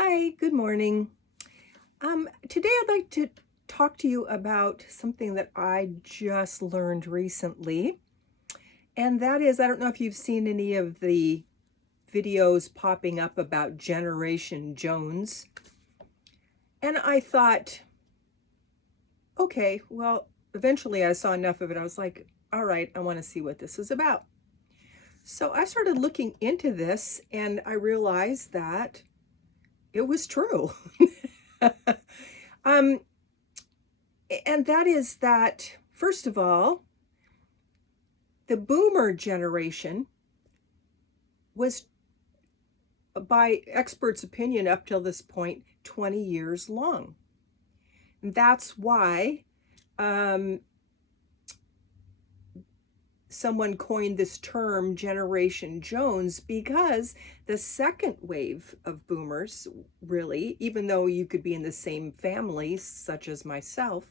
Hi, good morning. Today I'd like to talk to you about something that I just learned recently. And that is, I don't know if you've seen any of the videos popping up about Generation Jones. And I thought, okay, well, eventually I saw enough of it. I was like, all right, I want to see what this is about. So I started looking into this and I realized that it was true. um, and that is that, first of all, the boomer generation was, by experts' opinion, up till this point, 20 years long. And that's why um, someone coined this term Generation Jones, because the second wave of boomers, really, even though you could be in the same family, such as myself,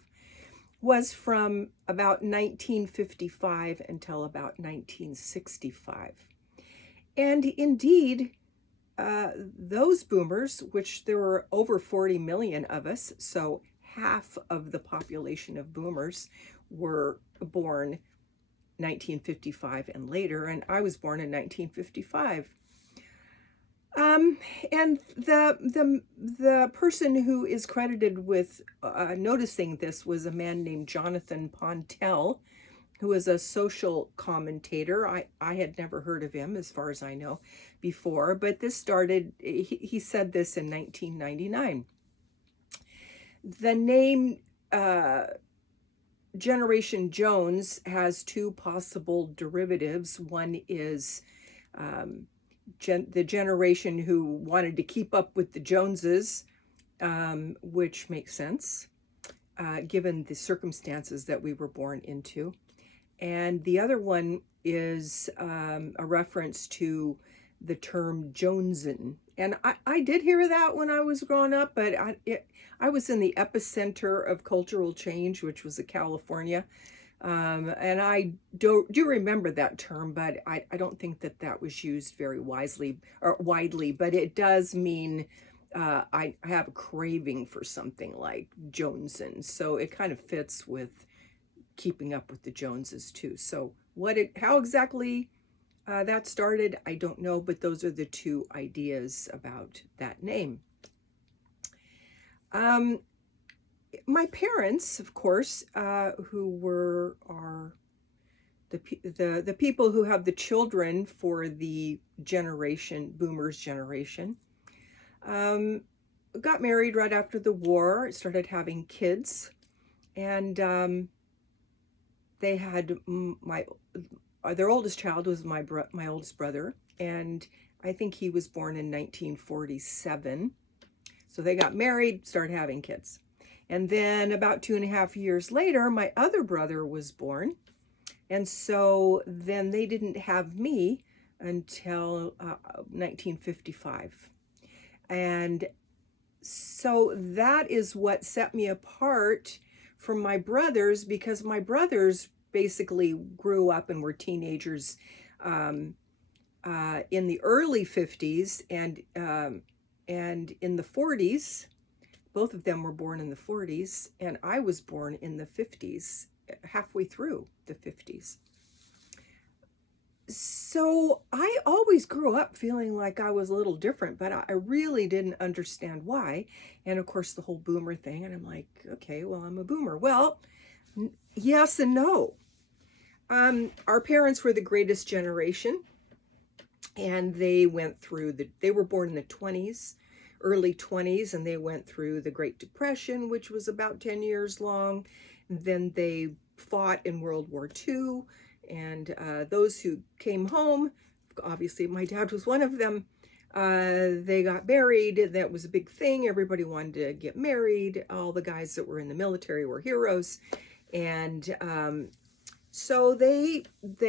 was from about 1955 until about 1965. And indeed, those boomers, which there were over 40 million of us, so half of the population of boomers were born 1955 and later, and I was born in 1955. Um, and the person who is credited with noticing this was a man named Jonathan Pontel, who is a social commentator. I had never heard of him, as far as I know, before, but this started, he said this in 1999. The name Generation Jones has two possible derivatives. One is the generation who wanted to keep up with the Joneses, which makes sense given the circumstances that we were born into. And the other one is a reference to the term Jonesin. And I did hear that when I was growing up, but I was in the epicenter of cultural change, which was California. And I do remember that term, but I don't think that that was used very wisely or widely, but it does mean I have a craving for something like Jonesin. So it kind of fits with keeping up with the Joneses too. So how exactly that started, I don't know, but those are the two ideas about that name. My parents, of course, who are the people who have the children for the boomers generation, um, got married right after the war, started having kids, and they had my their oldest child was my oldest brother, and I think he was born in 1947. So they got married, started having kids. And then about 2.5 years later, my other brother was born. And so then they didn't have me until 1955. And so that is what set me apart from my brothers, because my brothers basically grew up and were teenagers um, in the early 50s and in the 40s. Both of them were born in the 40s, and I was born in the 50s, halfway through the 50s. So I always grew up feeling like I was a little different, but I really didn't understand why. And of course, the whole boomer thing, and I'm like, okay, well, I'm a boomer. Well, yes and no. Our parents were the greatest generation, and they were born in the 20s, early 20s, and they went through the Great Depression, which was about 10 years long. Then they fought in World War II, and those who came home, obviously my dad was one of them, they got married. That was a big thing. Everybody wanted to get married. All the guys that were in the military were heroes. And so they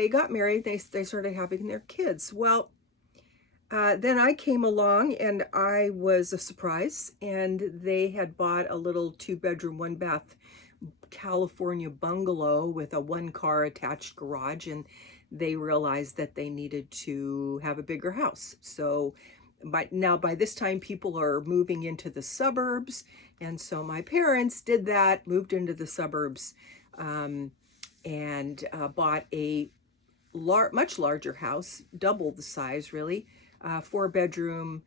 got married. They started having their kids. Well, then I came along and I was a surprise, and they had bought a little 2-bedroom, 1-bath California bungalow with a 1-car attached garage, and they realized that they needed to have a bigger house. So By this time, people are moving into the suburbs, and so my parents did that, moved into the suburbs, um, and bought a much larger house, double the size, really, 4 bedroom,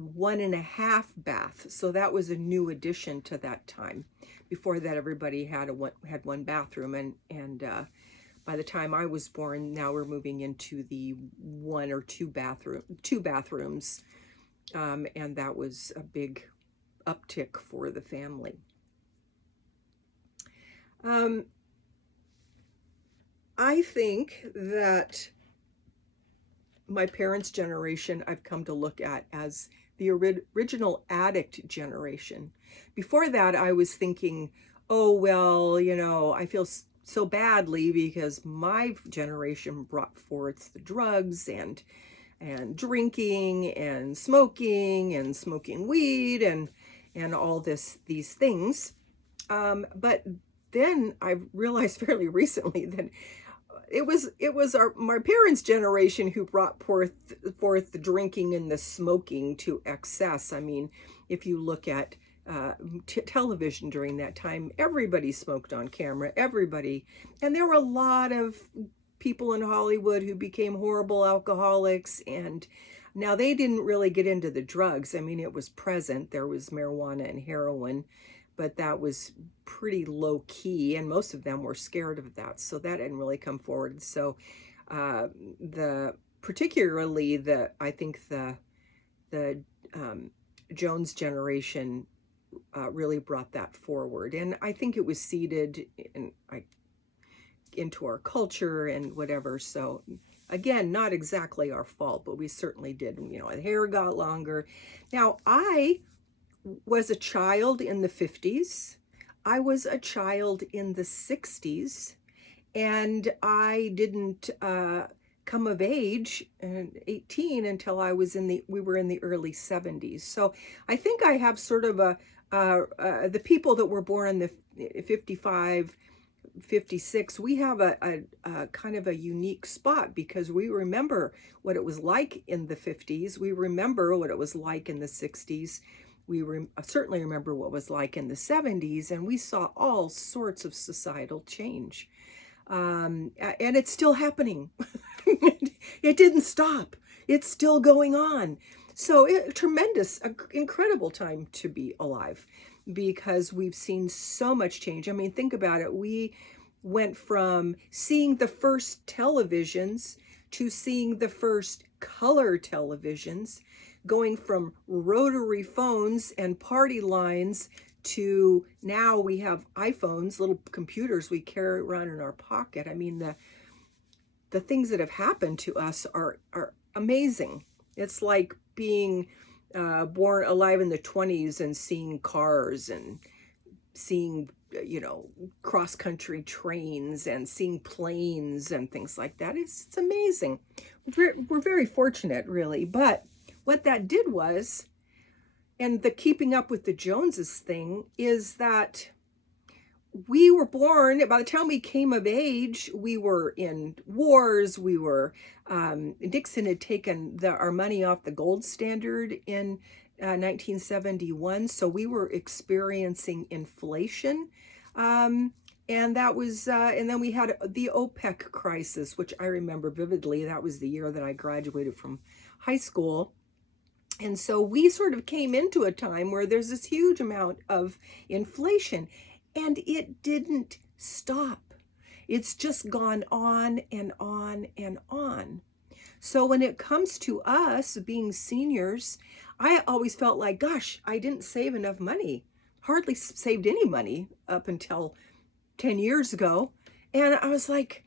1.5 bath. So that was a new addition to that time. Before that, everybody had one bathroom, and by the time I was born, now we're moving into the one or two bathrooms, and that was a big uptick for the family. I think that my parents' generation I've come to look at as the original addict generation. Before that, I was thinking, oh, well, I feel so badly because my generation brought forth the drugs and drinking and smoking weed and all these things. But then I realized fairly recently that it was my parents' generation who brought forth the drinking and the smoking to excess. I mean, if you look at television during that time, everybody smoked on camera, everybody, and there were a lot of people in Hollywood who became horrible alcoholics. And now they didn't really get into the drugs. I mean, it was present. There was marijuana and heroin, but that was pretty low key, and most of them were scared of that, so that didn't really come forward. So the particularly the I think the Jones generation really brought that forward, and I think it was seeded into our culture and whatever. So again, not exactly our fault, but we certainly did. The hair got longer. Now, I was a child in the 50s. I was a child in the 60s, and I didn't come of age at 18 until we were in the early 70s. So I think I have sort of the people that were born in the 55, 56, we have a kind of a unique spot because we remember what it was like in the 50s. We remember what it was like in the 60s. We certainly remember what it was like in the 70s, and we saw all sorts of societal change. And it's still happening. It didn't stop. It's still going on. So tremendous, incredible time to be alive because we've seen so much change. I mean, think about it. We went from seeing the first televisions to seeing the first color televisions, going from rotary phones and party lines to now we have iPhones, little computers we carry around in our pocket. I mean, the things that have happened to us are amazing. It's like being born alive in the 20s and seeing cars and seeing cross-country trains and seeing planes and things like that. It's amazing. We're very fortunate, really. But what that did was, and the keeping up with the Joneses thing, is that we were born, by the time we came of age, we were in wars. Nixon had taken our money off the gold standard in 1971. So we were experiencing inflation. And that was, and then we had the OPEC crisis, which I remember vividly. That was the year that I graduated from high school. And so we sort of came into a time where there's this huge amount of inflation, and it didn't stop. It's just gone on and on and on. So when it comes to us being seniors, I always felt like, gosh, I didn't save enough money. Hardly saved any money up until 10 years ago. And I was like,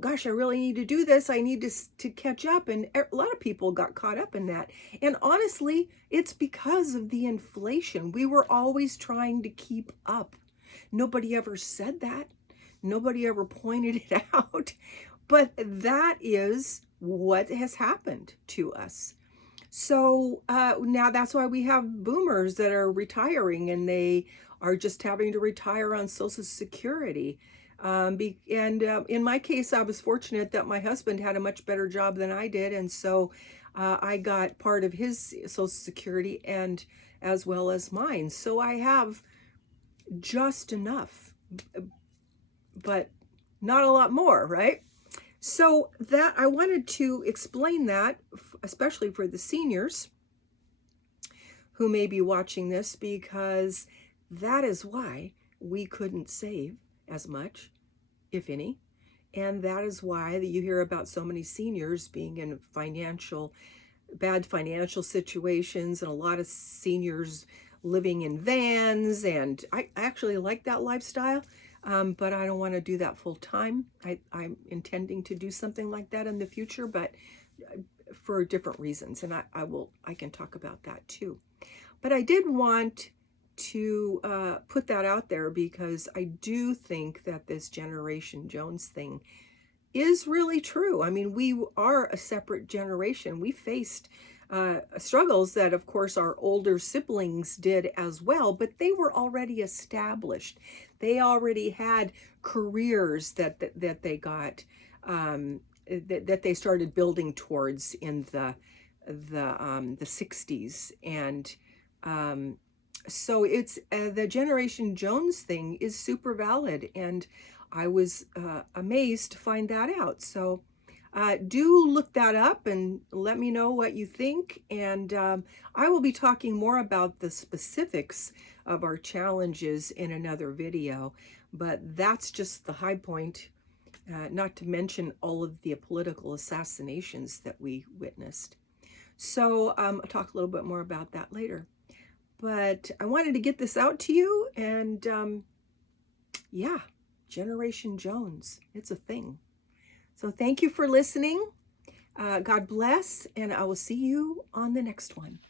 gosh, I really need to do this. I need to catch up. And a lot of people got caught up in that. And honestly, it's because of the inflation. We were always trying to keep up. Nobody ever said that. Nobody ever pointed it out. But that is what has happened to us. So now that's why we have boomers that are retiring, and they are just having to retire on Social Security. In my case, I was fortunate that my husband had a much better job than I did. And so I got part of his Social Security and as well as mine. So I have just enough, but not a lot more, right? So that I wanted to explain that, especially for the seniors who may be watching this, because that is why we couldn't save as much, if any. And that is why you hear about so many seniors being in bad financial situations, and a lot of seniors living in vans. And I actually like that lifestyle, but I don't want to do that full time. I'm intending to do something like that in the future, but for different reasons. And I can talk about that too. But I did want to put that out there because I do think that this Generation Jones thing is really true. I mean, we are a separate generation. We faced struggles that, of course, our older siblings did as well, but they were already established. They already had careers that they got, that they started building towards in the 60s. And so it's the Generation Jones thing is super valid, and I was amazed to find that out. So do look that up and let me know what you think. And I will be talking more about the specifics of our challenges in another video, but that's just the high point, not to mention all of the political assassinations that we witnessed. So I'll talk a little bit more about that later. But I wanted to get this out to you, and yeah, Generation Jones, it's a thing. So thank you for listening. God bless, and I will see you on the next one.